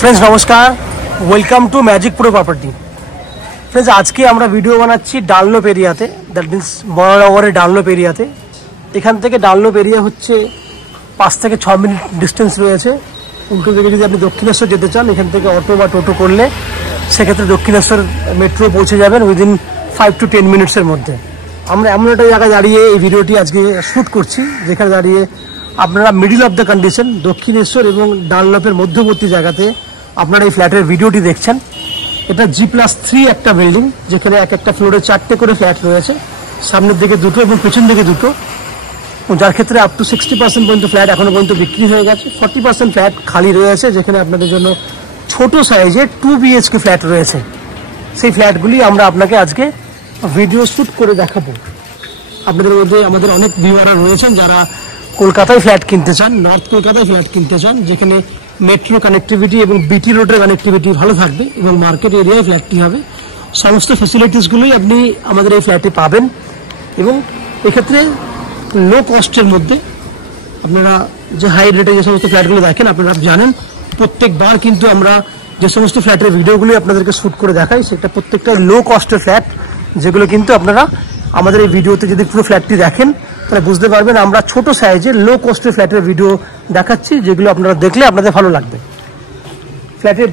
Friends नमस्कार, welcome to Magic Pro Property. Friends आज के আমরা ভিডিও বানাচ্ছি ডানলোপ এরিয়াতে, দ্যাট মিন্স বড়নগরের ডানলোপ এরিয়াতে। এখান থেকে ডানলোপ এরিয়া হচ্ছে 5 থেকে 6 মিনিট ডিস্টেন্স রয়েছে। উল্টো দিকে যদি আপনি দক্ষিণেশ্বর যেতে চান, এখান থেকে অটো বা টোটো করলে সেক্ষেত্রে দক্ষিণেশ্বর মেট্রো পৌঁছে যাবেন উইদিন 5 to 10 মিনিটসের মধ্যে। আমরা এমন একটা জায়গায় দাঁড়িয়ে এই ভিডিওটি আজকে শ্যুট করছি, যেখানে দাঁড়িয়ে আপনারা middle of the condition Dakshineswar এবং ডানলপের মধ্যবর্তী জায়গাতে আপনারা এই ফ্ল্যাটের ভিডিওটি দেখছেন। এটা G+3 একটা বিল্ডিং, যেখানে একটা ফ্লোরে 4টে করে ফ্ল্যাট রয়েছে, সামনের দিকে 2টো এবং পেছন দিকে 2টো, যার ক্ষেত্রে আপ টু 60% পর্যন্ত ফ্ল্যাট এখনো পর্যন্ত বিক্রি হয়ে গেছে। 40% ফ্ল্যাট খালি রয়েছে, যেখানে আপনাদের জন্য ছোট সাইজের 2 BHK ফ্ল্যাট রয়েছে। সেই ফ্ল্যাটগুলি আমরা আপনাকে আজকে ভিডিও শ্যুট করে দেখাবো। আপনাদের মধ্যে আমাদের অনেক ভিউয়াররা রয়েছেন যারা কলকাতায় ফ্ল্যাট কিনতে চান, নর্থ কলকাতায় ফ্ল্যাট কিনতে চান, যেখানে মেট্রো কানেক্টিভিটি এবং বিটি রোডের কানেক্টিভিটি ভালো থাকবে এবং মার্কেট এরিয়ায় ফ্ল্যাটটি হবে। সমস্ত ফ্যাসিলিটিসগুলোই আপনি আমাদের এই ফ্ল্যাটে পাবেন এবং এক্ষেত্রে লো কস্টের মধ্যে। আপনারা যে হাই রেটে যে সমস্ত ফ্ল্যাটগুলো দেখেন, আপনারা জানেন প্রত্যেকবার কিন্তু আমরা যে সমস্ত ফ্ল্যাটের ভিডিওগুলি আপনাদেরকে শ্যুট করে দেখাই, সেটা প্রত্যেকটা লো কস্টের ফ্ল্যাট, যেগুলো কিন্তু আপনারা আমাদের এই ভিডিওতে যদি পুরো ফ্ল্যাটটি দেখেন তাহলে বুঝতে পারবেন আমরা ছোট সাইজের লো কস্টের ফ্ল্যাটের ভিডিও দেখাচ্ছি, যেগুলো আপনারা দেখলে আপনাদের ভালো লাগবে। ফ্ল্যাটের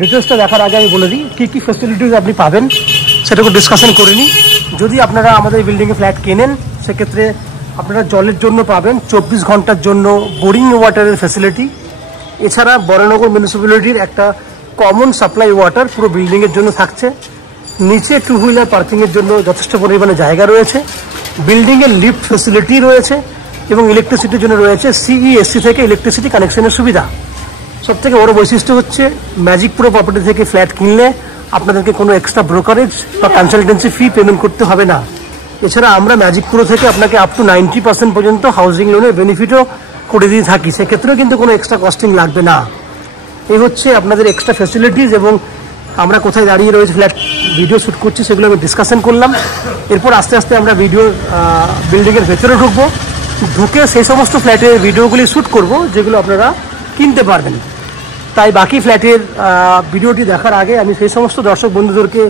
ডিটেলসটা দেখার আগে আমি বলে দিই কী কী ফ্যাসিলিটিস আপনি পাবেন, সেটাকে ডিসকাশন করে নিই। যদি আপনারা আমাদের এই বিল্ডিংয়ে ফ্ল্যাট কেনেন, সেক্ষেত্রে আপনারা জলের জন্য পাবেন 24 ঘন্টার জন্য বোরিং ওয়াটারের ফ্যাসিলিটি। এছাড়া বরানগর মিউনিসিপ্যালিটির একটা কমন সাপ্লাই ওয়াটার পুরো বিল্ডিংয়ের জন্য থাকছে। নিচে 2 হুইলার পার্কিংয়ের জন্য যথেষ্ট পরিমাণে জায়গা রয়েছে। বিল্ডিংয়ের লিফট ফ্যাসিলিটি রয়েছে এবং ইলেকট্রিসিটির জন্য রয়েছে CESC থেকে ইলেকট্রিসিটি কানেকশনের সুবিধা। সবথেকে বড় বৈশিষ্ট্য হচ্ছে ম্যাজিক প্রো প্রপার্টি থেকে ফ্ল্যাট কিনলে আপনাদেরকে কোনো এক্সট্রা ব্রোকারেজ বা কনসালটেন্সি ফি পেমেন্ট করতে হবে না। এছাড়া আমরা ম্যাজিক প্রো থেকে আপনাকে আপ টু 90% পর্যন্ত হাউজিং লোনের বেনিফিটও করে দিয়ে থাকি, সেক্ষেত্রেও কিন্তু কোনো এক্সট্রা কস্টিং লাগবে না। এই হচ্ছে আপনাদের এক্সট্রা ফ্যাসিলিটিস এবং আমরা কোথায় দাঁড়িয়ে রয়েছে ফ্ল্যাট ভিডিও শ্যুট করছি সেগুলো আমি ডিসকাশন করলাম। এরপর আস্তে আস্তে আমরা বিল্ডিংয়ের ভেতরে ঢুকে সেই সমস্ত ফ্ল্যাটের ভিডিওগুলি শ্যুট করব, যেগুলো আপনারা কিনতে পারবেন। তাই বাকি ফ্ল্যাটের ভিডিওটি দেখার আগে আমি সেই সমস্ত দর্শক বন্ধুদেরকে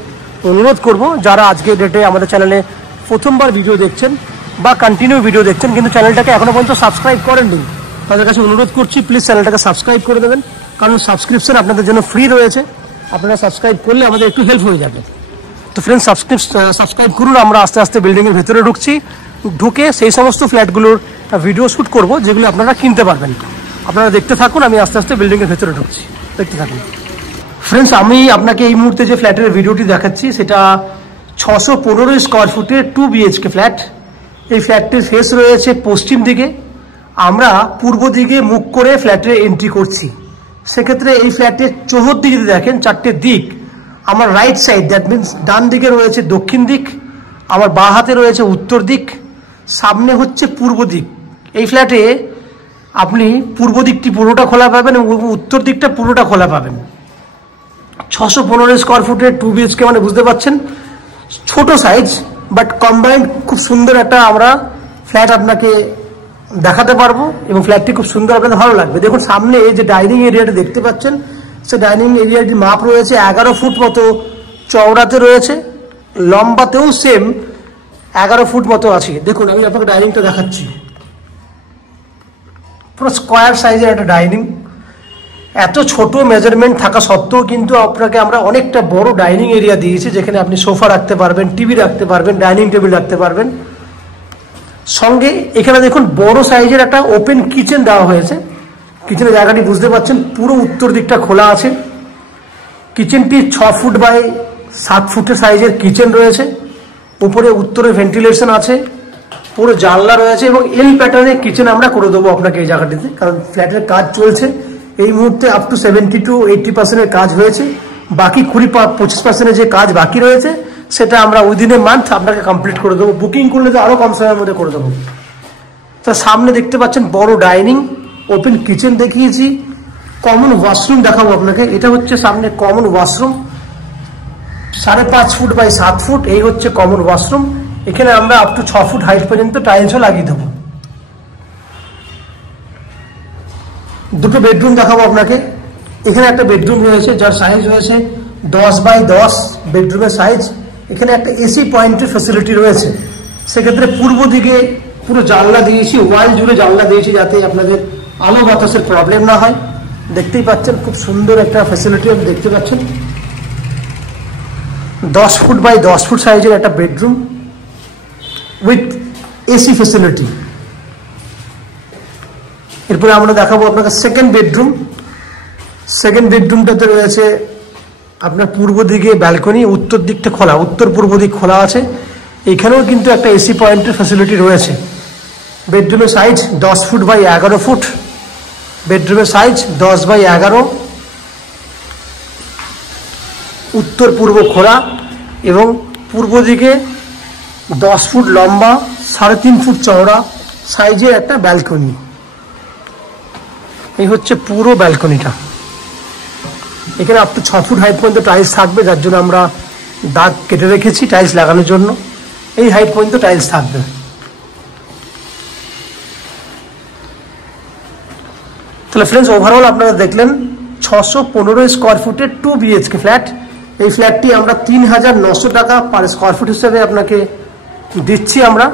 অনুরোধ করব যারা আজকের ডেটে আমাদের চ্যানেলে প্রথমবার ভিডিও দেখছেন বা কন্টিনিউ ভিডিও দেখছেন কিন্তু চ্যানেলটাকে এখনও পর্যন্ত সাবস্ক্রাইব করেননি, তাদের কাছে অনুরোধ করছি প্লিজ চ্যানেলটাকে সাবস্ক্রাইব করে দেবেন, কারণ সাবস্ক্রিপশন আপনাদের জন্য ফ্রি রয়েছে। আপনারা সাবস্ক্রাইব করলে আমাদের একটু হেল্প হয়ে যাবে। তো ফ্রেন্ডস সাবস্ক্রাইব করুন। আমরা আস্তে আস্তে বিল্ডিংয়ের ভেতরে ঢুকে সেই সমস্ত ফ্ল্যাটগুলোর ভিডিও শ্যুট করব, যেগুলো আপনারা কিনতে পারবেন। আপনারা দেখতে থাকুন, আমি আস্তে আস্তে বিল্ডিংয়ের ভেতরে ঢুকছি, দেখতে থাকুন। ফ্রেন্ডস আমি আপনাকে এই মুহূর্তে যে ফ্ল্যাটের ভিডিওটি দেখাচ্ছি সেটা 615 স্কোয়ার ফুটের 2 BHK ফ্ল্যাট। এই ফ্ল্যাটটির ফেস রয়েছে পশ্চিম দিকে। আমরা পূর্ব দিকে মুখ করে ফ্ল্যাটে এন্ট্রি করছি। সেক্ষেত্রে এই ফ্ল্যাটের চৌহদ্দি যদি দেখেন, 4টে দিক। আমার রাইট সাইড, দ্যাট মিনস ডান দিকে রয়েছে দক্ষিণ দিক, আমার বাঁ হাতে রয়েছে উত্তর দিক, সামনে হচ্ছে পূর্ব দিক। এই ফ্ল্যাটে আপনি পূর্ব দিকটি পুরোটা খোলা পাবেন এবং উত্তর দিকটা পুরোটা খোলা পাবেন। 615 স্কোয়ার ফুটের 2 BHK মানে বুঝতে পারছেন ছোট সাইজ, বাট কম্বাইন্ড খুব সুন্দর একটা আমরা ফ্ল্যাট আপনাকে দেখাতে পারবো এবং ফ্ল্যাটটি খুব সুন্দর, আপনাদের ভালো লাগবে। দেখুন সামনে এই যে ডাইনিং এরিয়াটা দেখতে পাচ্ছেন, সে ডাইনিং এরিয়াটির মাপ রয়েছে 11 ফুট মতো চওড়াতে রয়েছে, লম্বাতেও সেম 11 ফুট মতো আছে। দেখুন আমি আপনাকে ডাইনিংটা দেখাচ্ছি, পুরো স্কোয়ার সাইজের একটা ডাইনিং। এত ছোট মেজারমেন্ট থাকা সত্ত্বেও কিন্তু আপনাকে আমরা অনেকটা বড় ডাইনিং এরিয়া দিয়েছি, যেখানে আপনি সোফা রাখতে পারবেন, টিভি রাখতে পারবেন, ডাইনিং টেবিল রাখতে পারবেন। সঙ্গে এখানে দেখুন বড় সাইজের একটা ওপেন কিচেন দেওয়া হয়েছে। কিচেনের জায়গাটি বুঝতে পারছেন পুরো উত্তর দিকটা খোলা আছে। কিচেনটি 6 ফুট বাই 7 ফুটের সাইজের কিচেন রয়েছে। উপরে উত্তরে ভেন্টিলেশন আছে, পুরো জানলা রয়েছে এবং এল প্যাটার্নের কিচেন আমরা করে দেবো আপনাকে এই জায়গাটিতে, কারণ ফ্ল্যাটের কাজ চলছে এই মুহূর্তে। আপ টু 70 to 80% কাজ হয়েছে, বাকি 20-25% যে কাজ বাকি রয়েছে সেটা আমরা উইদিন এ মান্থ আপনাকে কমপ্লিট করে দেবো। বুকিং করলে তো আরও কম সময়ের মধ্যে করে দেবো। তো সামনে দেখতে পাচ্ছেন বড় ডাইনিং, ওপেন কিচেন দেখিয়েছি, কমন ওয়াশরুম দেখাবো আপনাকে। এটা হচ্ছে সামনে common washroom, 5.5 foot by 7 foot, এই হচ্ছে কমন ওয়াশরুম। এখানে আমরা আপ টু 6 ফুট হাইট পর্যন্ত টাইলসও লাগিয়ে দেবো। দুটো বেডরুম দেখাবো আপনাকে। এখানে একটা বেডরুম রয়েছে যার সাইজ রয়েছে 10x10 বেডরুমের সাইজ। এখানে একটা এসি পয়েন্টের ফ্যাসিলিটি রয়েছে। সেক্ষেত্রে পূর্ব দিকে পুরো জানলা দিয়েছি, ওয়াল জুড়ে জানলা দিয়েছি যাতে আপনাদের আলো বাতাসের প্রবলেম না হয়। দেখতেই পাচ্ছেন খুব সুন্দর একটা ফ্যাসিলিটি আপনি দেখতে পাচ্ছেন। 10 ফুট বাই 10 ফুট সাইজের একটা বেডরুম উইথ এসি ফ্যাসিলিটি। এরপরে আমরা দেখাবো আপনাকে সেকেন্ড বেডরুম। সেকেন্ড বেডরুমটাতে রয়েছে আপনার পূর্ব দিকে ব্যালকনি, উত্তর দিকটা খোলা, উত্তর পূর্ব দিক খোলা আছে। এখানেও কিন্তু একটা এসি পয়েন্টের ফ্যাসিলিটি রয়েছে। বেডরুমের সাইজ 10 ফুট বাই 11 ফুট। বেডরুমের সাইজ 10x11, উত্তর পূর্ব খোলা এবং পূর্ব দিকে 10 ফুট লম্বা, 3.5 ফুট চওড়া সাইজের একটা ব্যালকনি। এই হচ্ছে পুরো ব্যালকনিটা। এখানে আপ টু 6 ফুট হাইট পর্যন্ত টাইলস থাকবে, যার জন্য আমরা দাগ কেটে রেখেছি টাইলস লাগানোর জন্য। এই হাইট পর্যন্ত টাইলস থাকবে। তাহলে ফ্রেন্ডস, ওভারঅল আপনারা দেখলেন 615 স্কোয়ার ফুটের 2 BHK ফ্ল্যাট। এই ফ্ল্যাটটি আমরা 3,900 টাকা পার স্কোয়ার ফুট হিসেবে আপনাকে দিচ্ছি আমরা,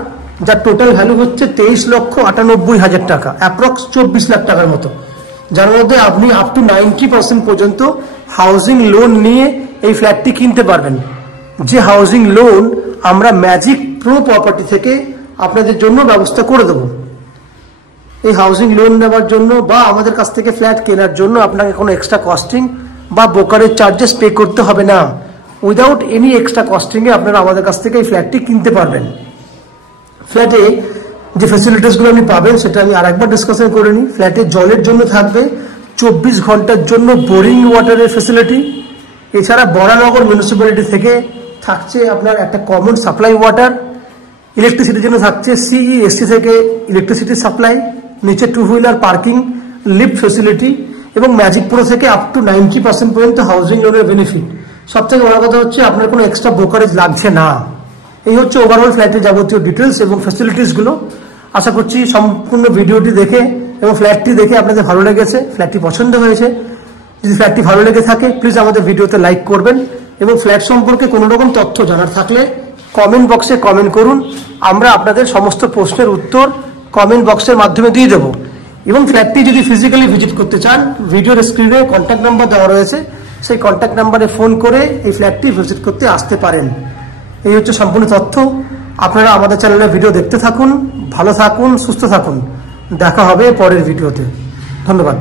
যার টোটাল ভ্যালু হচ্ছে 23,98,000 টাকা, অ্যাপ্রক্স 24 লাখ টাকার মতো। যার মধ্যে আপনি আপ টু 90% পর্যন্ত হাউজিং লোন নিয়ে এই ফ্ল্যাটটি কিনতে পারবেন। যে হাউজিং লোন আমরা ম্যাজিক প্রো প্রপার্টি থেকে আপনাদের জন্য ব্যবস্থা করে দেবো। এই হাউজিং লোন নেওয়ার জন্য বা আমাদের কাছ থেকে ফ্ল্যাট কেনার জন্য আপনাকে কোনো এক্সট্রা কস্টিং বা ব্রোকারেজ চার্জেস পে করতে হবে না। উইদাউট এনি এক্সট্রা কস্টিংয়ে আপনারা আমাদের কাছ থেকে এই ফ্ল্যাটটি কিনতে পারবেন। ফ্ল্যাটে যে ফ্যাসিলিটিসগুলো আপনি পাবেন সেটা আমি আরেকবার ডিসকাশন করে নিই। ফ্ল্যাটে জলের জন্য থাকবে 24 ঘন্টার জন্য বোরিং ওয়াটারের ফ্যাসিলিটি। এছাড়া বরানগর মিউনিসিপ্যালিটি থেকে থাকছে আপনার একটা কমন সাপ্লাই ওয়াটার। ইলেকট্রিসিটির জন্য থাকছে CESC থেকে ইলেকট্রিসিটি সাপ্লাই। নিচে 2 হুইলার পার্কিং, লিফট ফ্যাসিলিটি এবং ম্যাজিক প্রো থেকে আপ টু 90% পর্যন্ত হাউজিং লোনের বেনিফিট। সবথেকে বড় কথা হচ্ছে আপনার কোনো এক্সট্রা ব্রোকারেজ লাগছে না। এই হচ্ছে ওভারঅল ফ্ল্যাটের যাবতীয় ডিটেলস এবং ফ্যাসিলিটিসগুলো। আশা করছি সম্পূর্ণ ভিডিওটি দেখে এবং ফ্ল্যাটটি দেখে আপনাদের ভালো লেগেছে, ফ্ল্যাটটি পছন্দ হয়েছে। যদি ফ্ল্যাটটি ভালো লেগে থাকে প্লিজ আমাদের ভিডিওতে লাইক করবেন এবং ফ্ল্যাট সম্পর্কে কোনো রকম তথ্য জানার থাকলে কমেন্ট বক্সে কমেন্ট করুন। আমরা আপনাদের সমস্ত প্রশ্নের উত্তর কমেন্ট বক্সের মাধ্যমে দিয়ে দেবো। এবং ফ্ল্যাটটি যদি ফিজিক্যালি ভিজিট করতে চান, ভিডিওর স্ক্রিনে কন্ট্যাক্ট নাম্বার দেওয়া রয়েছে, সেই কন্ট্যাক্ট নাম্বারে ফোন করে এই ফ্ল্যাটটি ভিজিট করতে আসতে পারেন। এই হচ্ছে সম্পূর্ণ তথ্য। আপনারা আমাদের চ্যানেলে ভিডিও দেখতে থাকুন, ভালো থাকুন, সুস্থ থাকুন। দেখা হবে পরের ভিডিওতে। ধন্যবাদ।